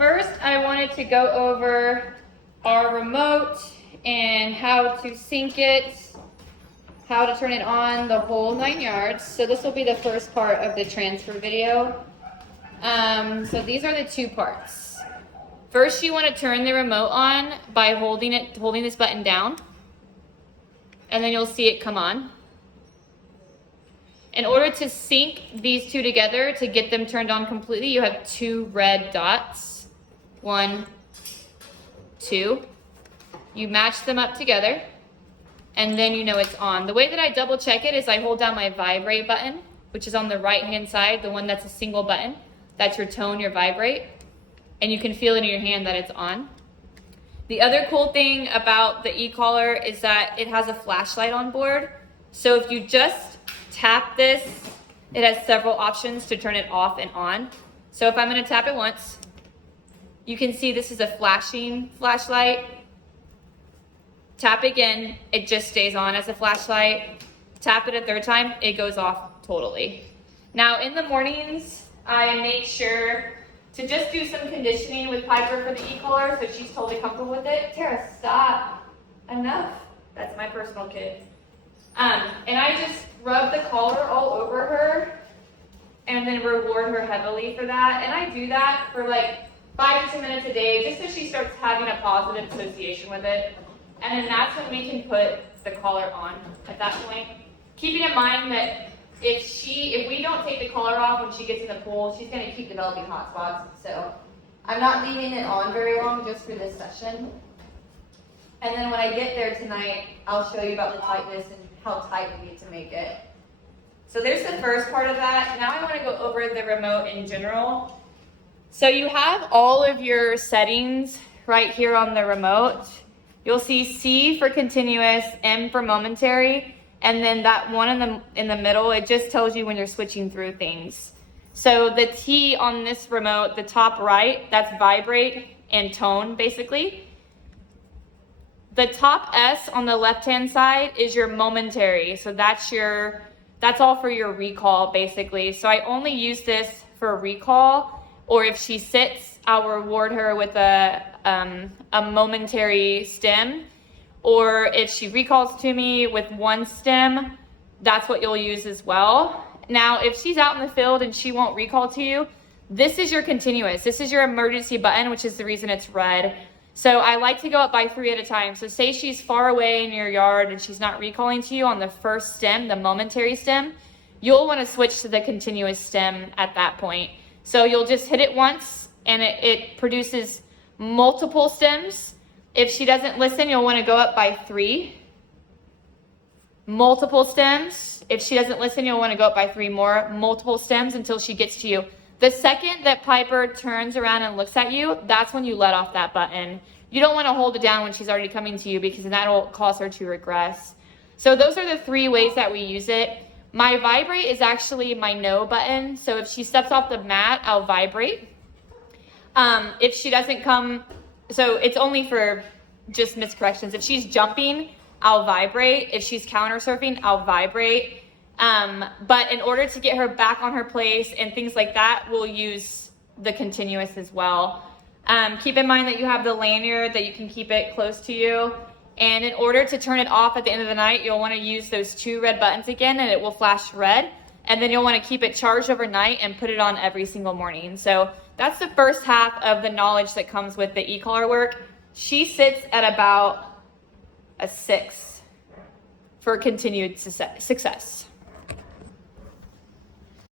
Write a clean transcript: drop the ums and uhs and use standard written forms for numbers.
first I wanted to go over our remote and how to sync it, how to turn it on, the whole 9 yards. So this will be the first part of the transfer video. So these are the two parts. First, you want to turn the remote on by holding this button down, and then you'll see it come on. In order to sync these two together, to get them turned on completely, you have two red dots. 1, 2. You match them up together, and then you know it's on. The way that I double check it is I hold down my vibrate button, which is on the right-hand side, the one that's a single button. That's your tone, your vibrate. And you can feel it in your hand that it's on. The other cool thing about the e-collar is that it has a flashlight on board. So if you just tap this, it has several options to turn it off and on. So if I'm gonna tap it once, you can see this is a flashing flashlight. Tap again, it just stays on as a flashlight. Tap it a third time, it goes off totally. Now in the mornings, I make sure to just do some conditioning with Piper for the e-collar so she's totally comfortable with it. Tara, stop. Enough. That's my personal kid. And I just rub the collar all over her and then reward her heavily for that. And I do that for like 5 to 10 minutes a day just so she starts having a positive association with it. And then that's when we can put the collar on at that point. Keeping in mind that if we don't take the collar off when she gets in the pool, she's going to keep developing hot spots. So I'm not leaving it on very long just for this session. And then when I get there tonight, I'll show you about the tightness and how tight we need to make it. So there's the first part of that. Now I want to go over the remote in general. So you have all of your settings right here on the remote. You'll see C for continuous, M for momentary. And then that one in the middle, it just tells you when you're switching through things. So the T on this remote, the top right, that's vibrate and tone, basically. The top S on the left-hand side is your momentary. So that's all for your recall, basically. So I only use this for recall, or if she sits, I'll reward her with a momentary stem. Or if she recalls to me with one stem, that's what you'll use as well. Now, if she's out in the field and she won't recall to you, this is your continuous. This is your emergency button, which is the reason it's red. So I like to go up by 3 at a time. So say she's far away in your yard and she's not recalling to you on the first stem, the momentary stem, you'll want to switch to the continuous stem at that point. So you'll just hit it once and it produces multiple stems. If she doesn't listen, you'll want to go up by 3. Multiple stems. If she doesn't listen, you'll want to go up by 3 more. Multiple stems until she gets to you. The second that Piper turns around and looks at you, that's when you let off that button. You don't want to hold it down when she's already coming to you because that will cause her to regress. So those are the 3 ways that we use it. My vibrate is actually my no button. So if she steps off the mat, I'll vibrate. If she doesn't come... So it's only for just miscorrections. If she's jumping, I'll vibrate. If she's counter surfing, I'll vibrate. But in order to get her back on her place and things like that, we'll use the continuous as well. Keep in mind that you have the lanyard that you can keep it close to you. And in order to turn it off at the end of the night, you'll want to use those 2 red buttons again and it will flash red. And then you'll want to keep it charged overnight and put it on every single morning. So that's the first half of the knowledge that comes with the e-collar work. She sits at about a 6 for continued success.